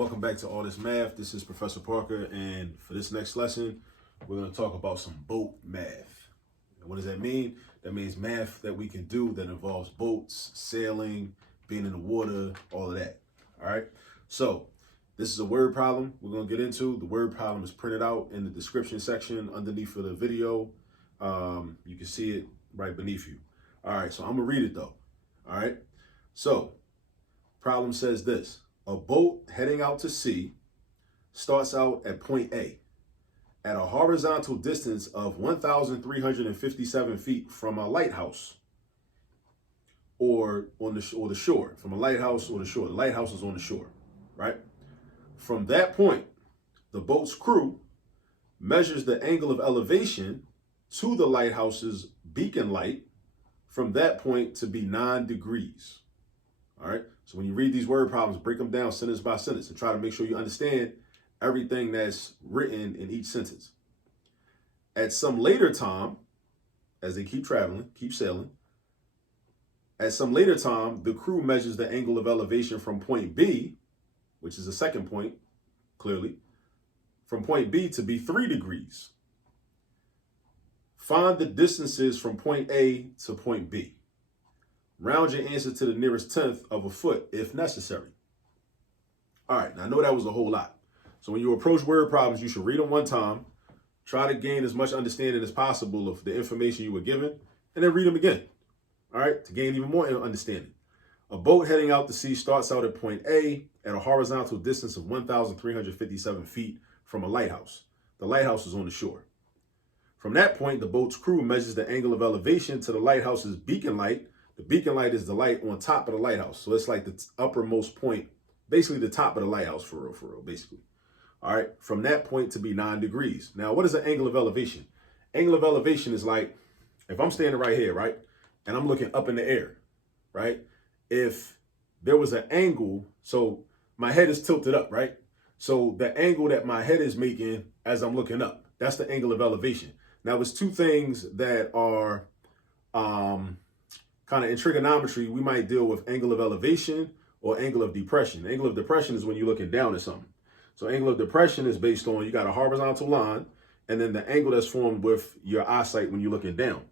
Welcome back to All This Math. This is Professor Parker, and for this next lesson, we're going to talk about some boat math. And what does that mean? That means math that we can do that involves boats, sailing, being in the water, all of that. All right. So this is a word problem we're going to get into. The word problem is printed out in the description section underneath of the video. You can see it right beneath you. All right. So I'm going to read it though. All right. So problem says this. A boat heading out to sea starts out at point A at a horizontal distance of 1,357 feet from a lighthouse or the shore. From a lighthouse or the shore. The lighthouse is on the shore, right? From that point, the boat's crew measures the angle of elevation to the lighthouse's beacon light from that point to be 9 degrees. All right. So when you read these word problems, break them down sentence by sentence and try to make sure you understand everything that's written in each sentence. At some later time, as they keep traveling, keep sailing, at some later time, the crew measures the angle of elevation from point B, which is the second point, clearly, from point B to be 3 degrees. Find the distances from point A to point B. Round your answer to the nearest tenth of a foot if necessary. All right, now I know that was a whole lot. So when you approach word problems, you should read them one time, try to gain as much understanding as possible of the information you were given, and then read them again, all right, to gain even more understanding. A boat heading out to sea starts out at point A at a horizontal distance of 1,357 feet from a lighthouse. The lighthouse is on the shore. From that point, the boat's crew measures the angle of elevation to the lighthouse's beacon light. The beacon light is the light on top of the lighthouse. So it's like the uppermost point, basically the top of the lighthouse for real, basically. All right, from that point to be 9 degrees. Now, what is an angle of elevation? Angle of elevation is like, if I'm standing right here, right, and I'm looking up in the air, right? If there was an angle, so my head is tilted up, right? So the angle that my head is making as I'm looking up, that's the angle of elevation. Now, it's two things that are kind of in trigonometry, we might deal with angle of elevation or angle of depression. Angle of depression is when you're looking down at something. So angle of depression is based on, you got a horizontal line and then the angle that's formed with your eyesight when you're looking down.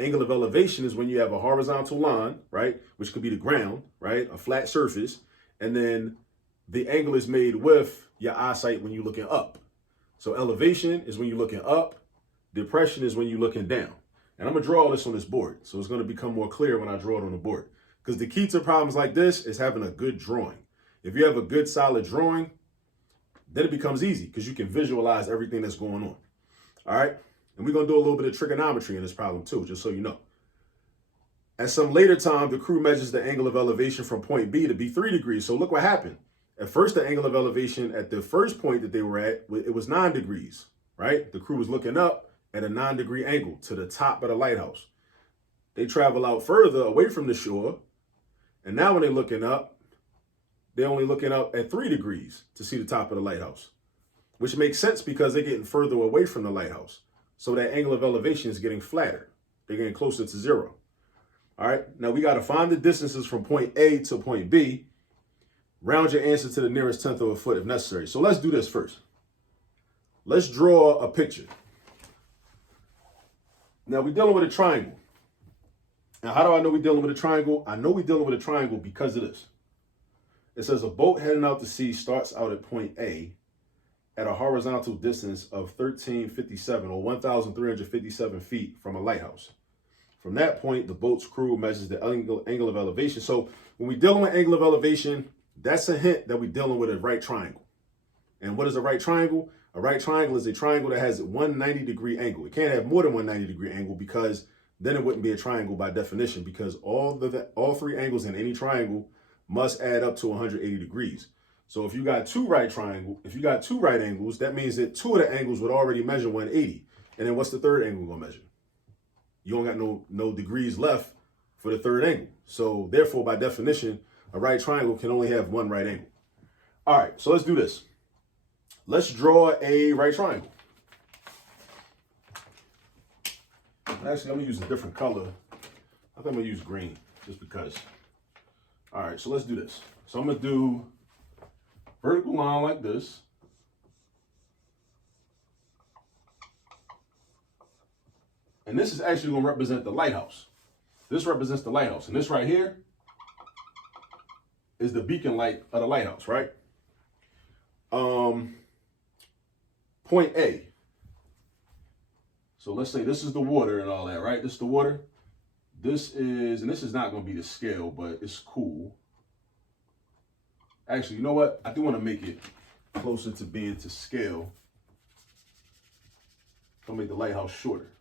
Angle of elevation is when you have a horizontal line, right? Which could be the ground, right? A flat surface. And then the angle is made with your eyesight when you're looking up. So elevation is when you're looking up. Depression is when you're looking down. And I'm going to draw all this on this board. So it's going to become more clear when I draw it on the board. Because the key to problems like this is having a good drawing. If you have a good solid drawing, then it becomes easy because you can visualize everything that's going on. All right. And we're going to do a little bit of trigonometry in this problem too, just so you know. At some later time, the crew measures the angle of elevation from point B to be 3 degrees. So look what happened. At first, the angle of elevation at the first point that they were at, it was 9 degrees, right? The crew was looking up at a 9-degree angle to the top of the lighthouse. They travel out further away from the shore. And now when they're looking up, they're only looking up at 3 degrees to see the top of the lighthouse, which makes sense because they're getting further away from the lighthouse. So that angle of elevation is getting flatter. They're getting closer to 0. All right. Now we got to find the distances from point A to point B. Round your answer to the nearest tenth of a foot if necessary. So let's do this first. Let's draw a picture. Now we're dealing with a triangle. Now, how do I know we're dealing with a triangle? I know we're dealing with a triangle because of this. It says a boat heading out to sea starts out at point A at a horizontal distance of 1,357 or 1,357 feet from a lighthouse. From that point, the boat's crew measures the angle of elevation. So when we're dealing with angle of elevation, that's a hint that we're dealing with a right triangle. And what is a right triangle? A right triangle is a triangle that has one 90-degree angle. It can't have more than one 90-degree angle because then it wouldn't be a triangle by definition, because all 3 angles in any triangle must add up to 180 degrees. So if you got two right angles, that means that 2 of the angles would already measure 180. And then what's the third angle gonna measure? You don't got no degrees left for the third angle. So therefore, by definition, a right triangle can only have one right angle. All right, so let's do this. Let's draw a right triangle. Actually, I'm gonna use a different color. I think I'm gonna use green just because. All right, so let's do this. So I'm gonna do vertical line like this. And this is actually going to represent the lighthouse. This represents the lighthouse. And this right here is the beacon light of the lighthouse, right? Point A. So let's say this is the water and all that, right? This is the water. This is, and this is not going to be the scale, but it's cool. Actually, you know what? I do want to make it closer to being to scale. I'll make the lighthouse shorter.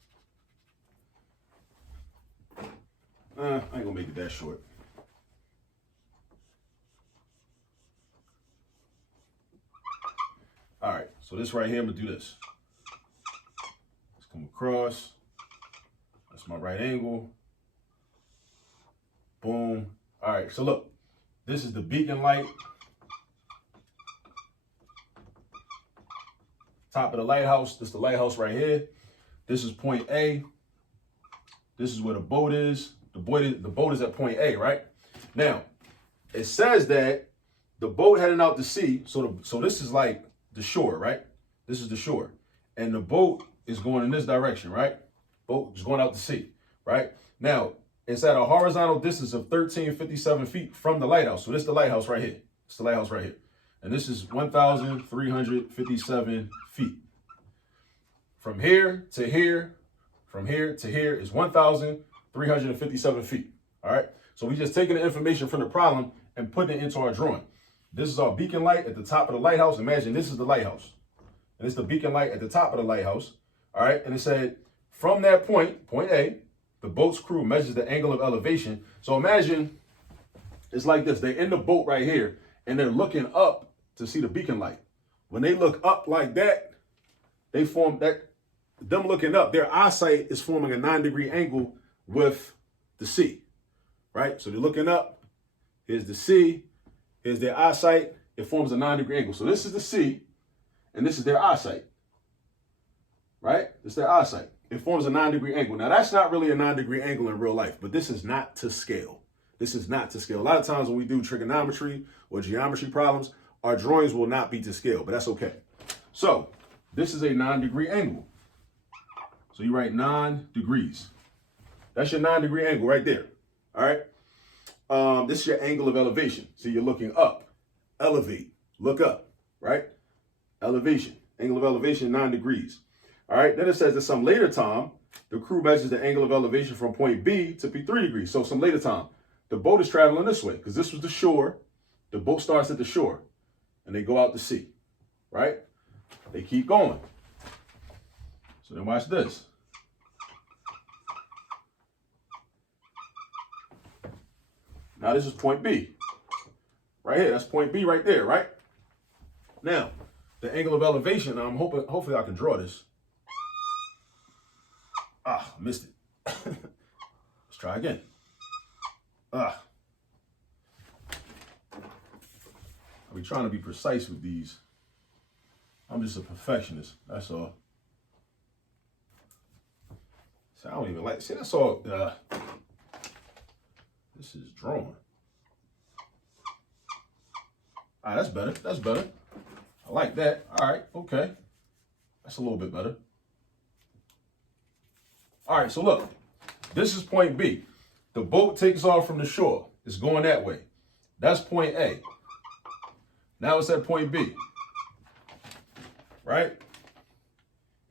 I ain't gonna make it that short. All right, so this right here, I'm gonna do this. Let's come across. That's my right angle. Boom. All right, so look, this is the beacon light. Top of the lighthouse. This is the lighthouse right here. This is point A. This is where the boat is. The boat is at point A, right? Now, it says that the boat heading out to sea. So this is like the shore, right? This is the shore. And the boat is going in this direction, right? Boat is going out to sea, right? Now, it's at a horizontal distance of 1,357 feet from the lighthouse. So this is the lighthouse right here. It's the lighthouse right here. And this is 1,357 feet. From here to here, from here to here is 1,357 feet. All right. So we just taking the information from the problem and putting it into our drawing. This is our beacon light at the top of the lighthouse. Imagine this is the lighthouse. And it's the beacon light at the top of the lighthouse. All right. And it said from that point, point A, the boat's crew measures the angle of elevation. So imagine it's like this. They're in the boat right here and they're looking up to see the beacon light. When they look up like that, they form that. Them looking up, their eyesight is forming a 9-degree angle with the sea, right? So they're looking up. Here's the sea. Here's their eyesight. It forms a 9-degree angle. So this is the sea, and this is their eyesight, right? This is their eyesight. It forms a 9-degree angle. Now, that's not really a 9-degree angle in real life, but this is not to scale. This is not to scale. A lot of times when we do trigonometry or geometry problems, our drawings will not be to scale, but that's okay. So this is a 9-degree angle. So you write 9 degrees. That's your 9-degree angle right there. All right. This is your angle of elevation. So you're looking up, elevate, look up, right? Elevation, angle of elevation, 9 degrees. All right. Then it says at some later time, the crew measures the angle of elevation from point B to be 3 degrees. So some later time, the boat is traveling this way because this was the shore. The boat starts at the shore and they go out to sea, right? They keep going. So then watch this. Now this is point B. Right here, that's point B right there, right? Now, the angle of elevation, I'm hopefully I can draw this. Missed it. Let's try again. I'll be trying to be precise with these. I'm just a perfectionist, that's all. So I don't even like, see, that's all, this is drawn. All right, that's better, that's better. I like that, all right, okay. That's a little bit better. All right, so look, this is point B. The boat takes off from the shore. It's going that way. That's point A. Now it's at point B, right?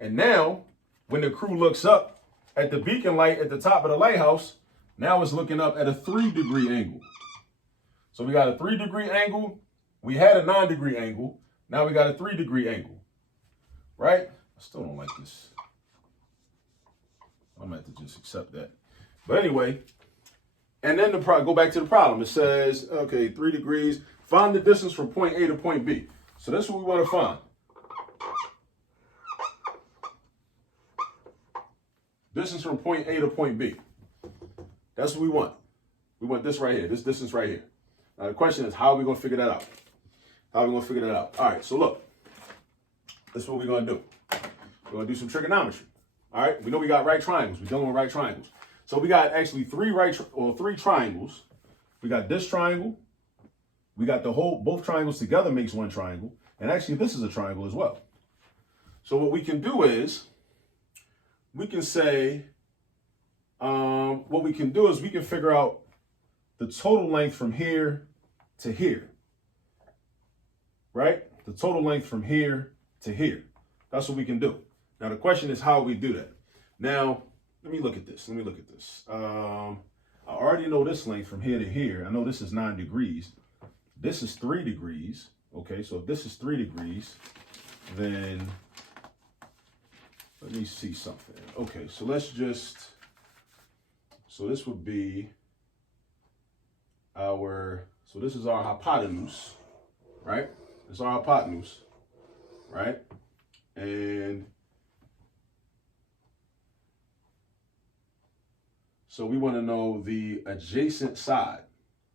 And now, when the crew looks up at the beacon light at the top of the lighthouse, now it's looking up at a 3-degree angle. So we got a 3-degree angle. We had a 9-degree angle. Now we got a 3-degree angle, right? I still don't like this. I'm going to have to just accept that. But anyway, and then go back to the problem. It says, okay, 3 degrees. Find the distance from point A to point B. So that's what we want to find. Distance from point A to point B. That's what we want. We want this right here, this distance right here. Now the question is, how are we going to figure that out? How are we going to figure that out? All right, so look, this is what we're going to do. We're going to do some trigonometry. All right, we know we got right triangles. We're dealing with right triangles. So we got actually three triangles. We got this triangle, We got both triangles together makes one triangle. And actually, this is a triangle as well. So what we can do is, we can say, we can figure out the total length from here to here, right? The total length from here to here. That's what we can do. Now, the question is how we do that. Now, let me look at this. I already know this length from here to here. I know this is 9 degrees. This is 3 degrees. Okay, so if this is 3 degrees, then let me see something. Okay, so this would be this is our hypotenuse, right? It's our hypotenuse, right? And so we want to know the adjacent side,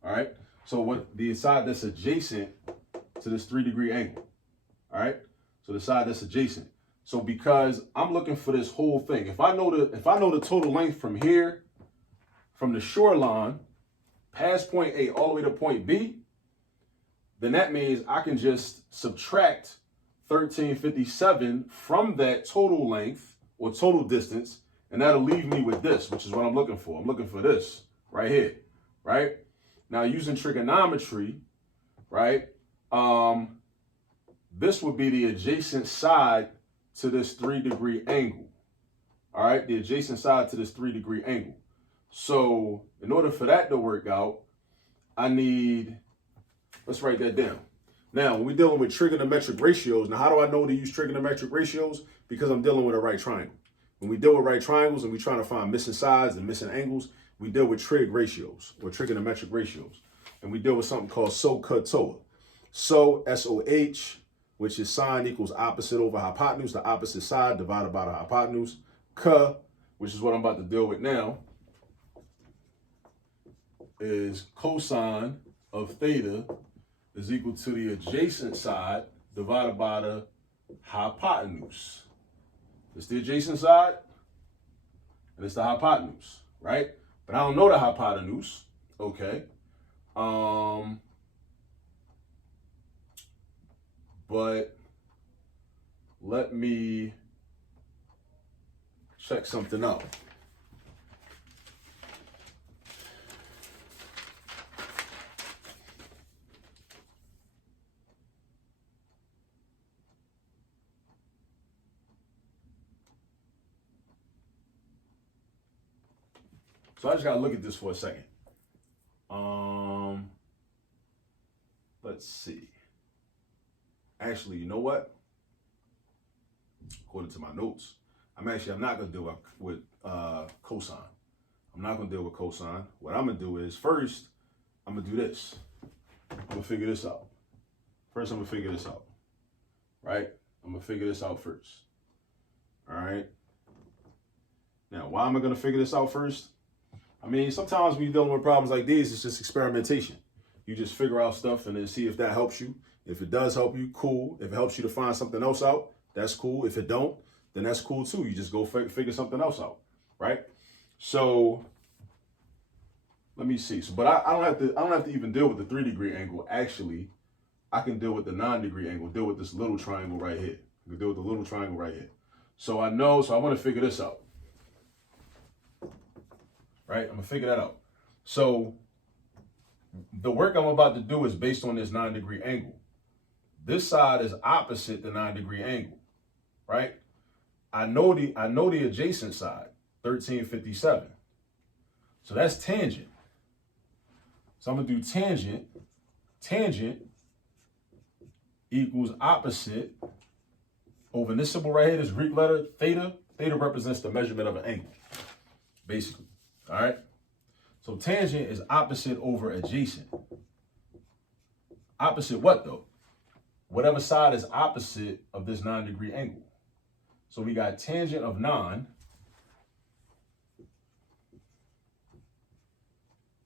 all right? So what the side that's adjacent to this 3 degree angle, all right? So the side that's adjacent. So because I'm looking for this whole thing, if I know the total length from here, from the shoreline, past point A all the way to point B, then that means I can just subtract 1357 from that total length or total distance, and that'll leave me with this, which is what I'm looking for. I'm looking for this right here, right? Now, using trigonometry, right, this would be the adjacent side to this 3 degree angle, all right? The adjacent side to this 3 degree angle. So in order for that to work out, let's write that down. Now, when we're dealing with trigonometric ratios, now how do I know to use trigonometric ratios? Because I'm dealing with a right triangle. When we deal with right triangles and we're trying to find missing sides and missing angles, we deal with trig ratios or trigonometric ratios. And we deal with something called SOHCAHTOA. So, S-O-H, which is sine equals opposite over hypotenuse, the opposite side divided by the hypotenuse. Ka, which is what I'm about to deal with now, is cosine of theta is equal to the adjacent side divided by the hypotenuse. It's the adjacent side and it's the hypotenuse, right? But I don't know the hypotenuse, okay? But let me check something out. So I just gotta look at this for a second. Let's see. Actually, you know what? According to my notes, I'm not gonna deal with cosine. I'm not gonna deal with cosine. What I'm gonna do is first, I'm gonna do this. I'm gonna figure this out. First, I'm gonna figure this out. Right? I'm gonna figure this out first. All right. Now, why am I gonna figure this out first? I mean, sometimes when you're dealing with problems like these, it's just experimentation. You just figure out stuff and then see if that helps you. If it does help you, cool. If it helps you to find something else out, that's cool. If it don't, then that's cool too. You just go figure something else out, right? So let me see. So, but I don't have to even deal with the 3 degree angle. Actually, I can deal with the 9 degree angle. Deal with this little triangle right here. I can deal with the little triangle right here. So I want to figure this out. Right? I'm gonna figure that out. So the work I'm about to do is based on this 9 degree angle. This side is opposite the 9 degree angle, right? I know the adjacent side, 1357. So that's tangent. So I'm gonna do tangent. Tangent equals opposite over this symbol right here, this Greek letter theta. Theta represents the measurement of an angle, basically. All right. So tangent is opposite over adjacent. Opposite what though? Whatever side is opposite of this 9 degree angle. So we got tangent of 9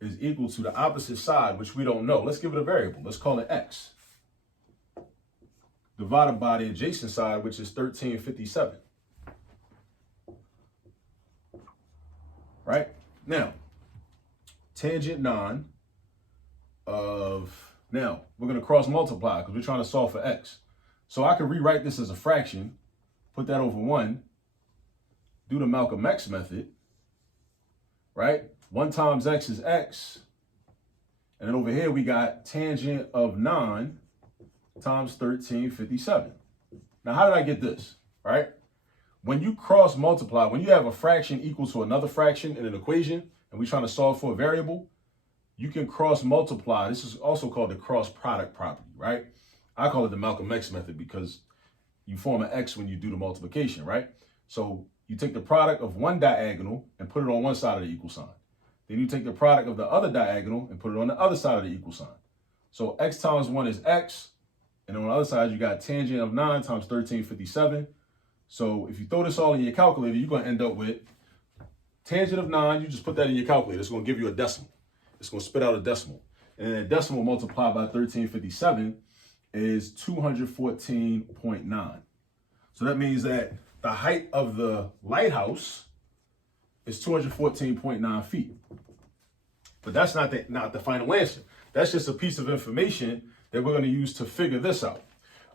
is equal to the opposite side, which we don't know. Let's give it a variable. Let's call it x. Divided by the adjacent side, which is 1357. Right? Now, tangent 9 of Now, we're going to cross multiply because we're trying to solve for x. So I can rewrite this as a fraction, put that over 1, do the Malcolm X method, right? 1 times x is x. And then over here we got tangent of 9 times 1357. Now, how did I get this, right? When you cross multiply, when you have a fraction equal to another fraction in an equation, and we're trying to solve for a variable, you can cross multiply. This is also called the cross product property, right? I call it the Malcolm X method because you form an X when you do the multiplication, right? So you take the product of one diagonal and put it on one side of the equal sign. Then you take the product of the other diagonal and put it on the other side of the equal sign. So x times 1 is x. And on the other side, you got tangent of 9 times 1357. So if you throw this all in your calculator, you're going to end up with tangent of 9. You just put that in your calculator. It's going to give you a decimal. It's going to spit out a decimal. And then a decimal multiplied by 1357 is 214.9. So that means that the height of the lighthouse is 214.9 feet. But that's not the final answer. That's just a piece of information that we're going to use to figure this out.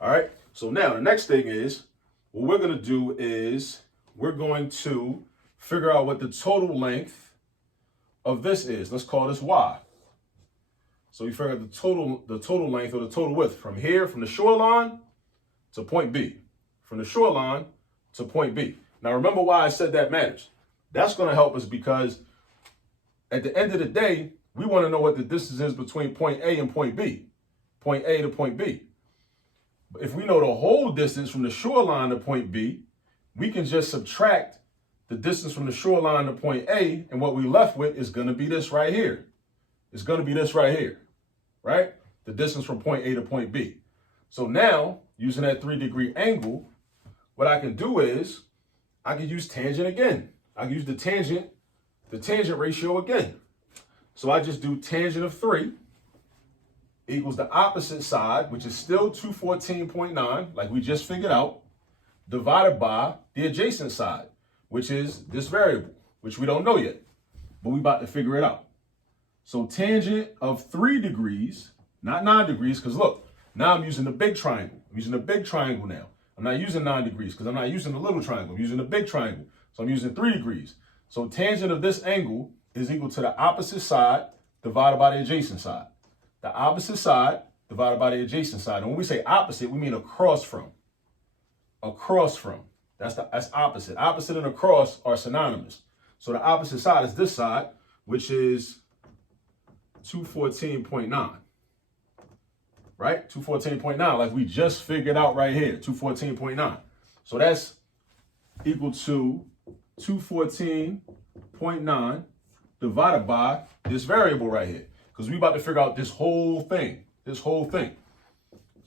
All right. So now the next thing is, what we're going to do is we're going to figure out what the total length of this is. Let's call this y. So we figure out the total length or the total width from here, from the shoreline to point B. From the shoreline to point B. Now remember why I said that matters. That's going to help us because at the end of the day, we want to know what the distance is between point A and point B. Point A to point B. But if we know the whole distance from the shoreline to point B, we can just subtract the distance from the shoreline to point A, and what we left with is going to be this right here. It's going to be this right here, right? The distance from point A to point B. So now, using that 3-degree angle, what I can do is I can use tangent again. I can use the tangent ratio again. So I just do tangent of 3 equals the opposite side, which is still 214.9, like we just figured out, divided by the adjacent side, which is this variable, which we don't know yet, but we about to figure it out. So tangent of 3 degrees, not 9 degrees, because look, now I'm using the big triangle. I'm using the big triangle now. I'm not using 9 degrees because I'm not using the little triangle. I'm using the big triangle. So I'm using 3 degrees. So tangent of this angle is equal to the opposite side divided by the adjacent side. The opposite side divided by the adjacent side. And when we say opposite, we mean across from. Across from. That's opposite. Opposite and across are synonymous. So the opposite side is this side, which is 214.9. Right? 214.9, like we just figured out right here, 214.9. So that's equal to 214.9 divided by this variable right here. Because we about to figure out this whole thing. So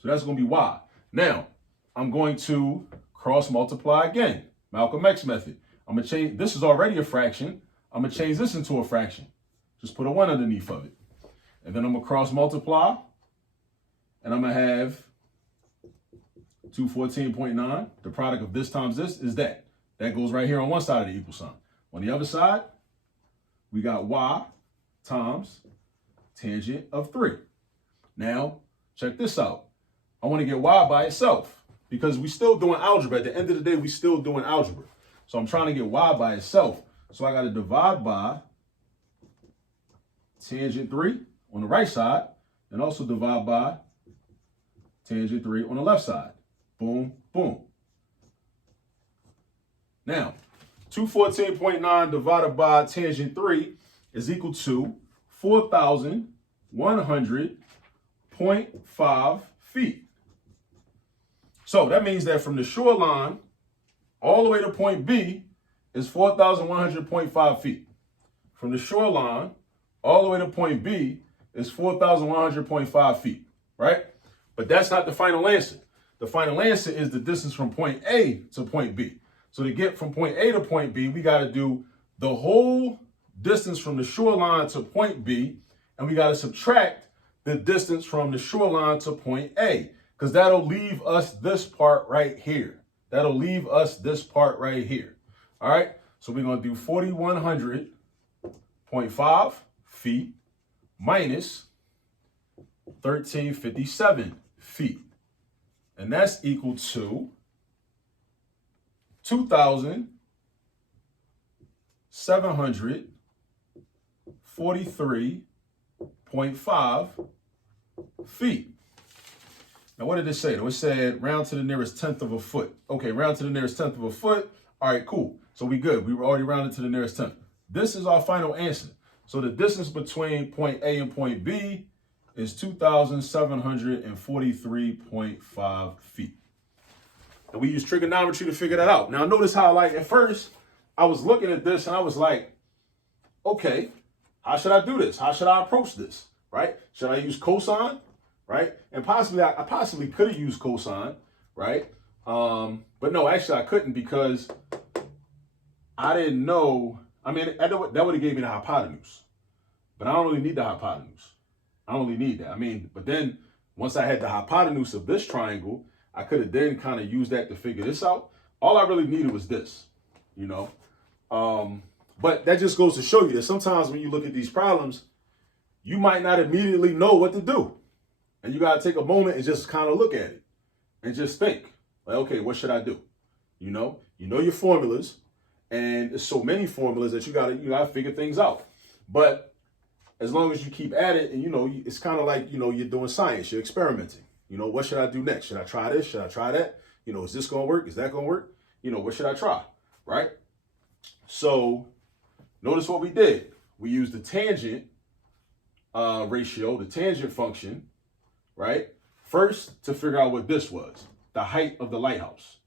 that's going to be y. Now, I'm going to cross multiply again. Malcolm X method. I'm going to change, this is already a fraction. I'm going to change this into a fraction. Just put a 1 underneath of it. And then I'm going to cross multiply. And I'm going to have 214.9. The product of this times this is that. That goes right here on one side of the equal sign. On the other side, we got y times tangent of 3. Now, check this out. I want to get y by itself because we're still doing algebra. At the end of the day, we're still doing algebra. So I'm trying to get y by itself. So I got to divide by tangent 3 on the right side and also divide by tangent 3 on the left side. Boom, boom. Now, 214.9 divided by tangent 3 is equal to 4,100.5 feet. So that means that from the shoreline all the way to point B is 4,100.5 feet. From the shoreline all the way to point B is 4,100.5 feet, right? But that's not the final answer. The final answer is the distance from point A to point B. So to get from point A to point B, we got to do the whole distance from the shoreline to point B, and we got to subtract the distance from the shoreline to point A, because that'll leave us this part right here. That'll leave us this part right here. All right, so we're going to do 4,100.5 feet minus 1357 feet. And that's equal to 2,743.5 feet. Now, what did it say? It said round to the nearest tenth of a foot. Okay, round to the nearest tenth of a foot. All right, cool. So we good. We were already rounded to the nearest tenth. This is our final answer. So the distance between point A and point B is 2,743.5 feet. And we use trigonometry to figure that out. Now, notice how, like, at first, I was looking at this and I was like, okay, how should I do this? How should I approach this, right? Should I use cosine, right? And possibly, I possibly could have used cosine, right? But no, actually, I couldn't because I didn't know. I mean, that would have gave me the hypotenuse. But I don't really need the hypotenuse. I don't really need that. I mean, but then once I had the hypotenuse of this triangle, I could have then kind of used that to figure this out. All I really needed was this, you know. But that just goes to show you that sometimes when you look at these problems, you might not immediately know what to do. And you got to take a moment and just kind of look at it and just think, like, okay, what should I do? You know your formulas, and there's so many formulas that you gotta figure things out. But as long as you keep at it, and it's kind of like, you're doing science, you're experimenting. What should I do next? Should I try this? Should I try that? Is this going to work? Is that going to work? What should I try? Right? So notice what we did. We used the tangent ratio, the tangent function, right? First to figure out what this was, the height of the lighthouse,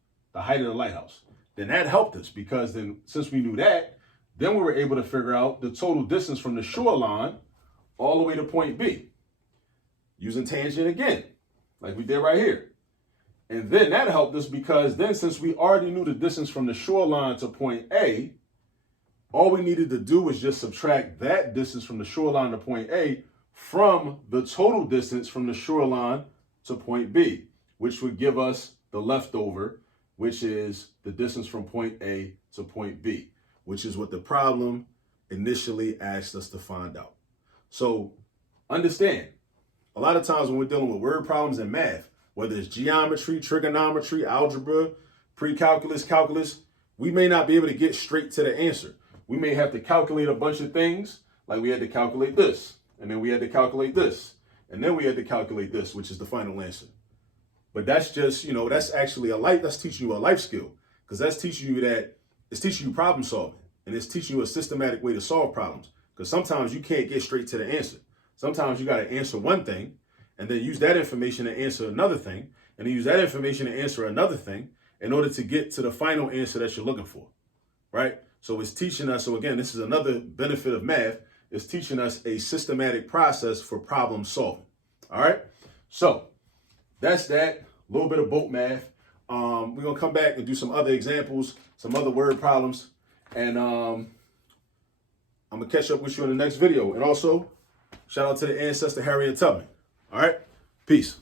Then that helped us because then since we knew that, then we were able to figure out the total distance from the shoreline all the way to point B using tangent again, like we did right here. And then that helped us because then since we already knew the distance from the shoreline to point A, all we needed to do was just subtract that distance from the shoreline to point A from the total distance from the shoreline to point B, which would give us the leftover, which is the distance from point A to point B, which is what the problem initially asked us to find out. So understand, a lot of times when we're dealing with word problems in math, whether it's geometry, trigonometry, algebra, pre-calculus, calculus, we may not be able to get straight to the answer. We may have to calculate a bunch of things, like we had to calculate this, and then we had to calculate this, and then we had to calculate this, which is the final answer. But that's just, that's actually that's teaching you a life skill, because that's teaching you it's teaching you problem solving, and it's teaching you a systematic way to solve problems, because sometimes you can't get straight to the answer. Sometimes you got to answer one thing, and then use that information to answer another thing, and then use that information to answer another thing in order to get to the final answer that you're looking for, right? So it's teaching us, so again, this is another benefit of math, it's teaching us a systematic process for problem solving, all right? So that's that, a little bit of boat math. We're going to come back and do some other examples, some other word problems, and I'm going to catch up with you in the next video. And also, shout out to the ancestor Harriet Tubman. All right, peace.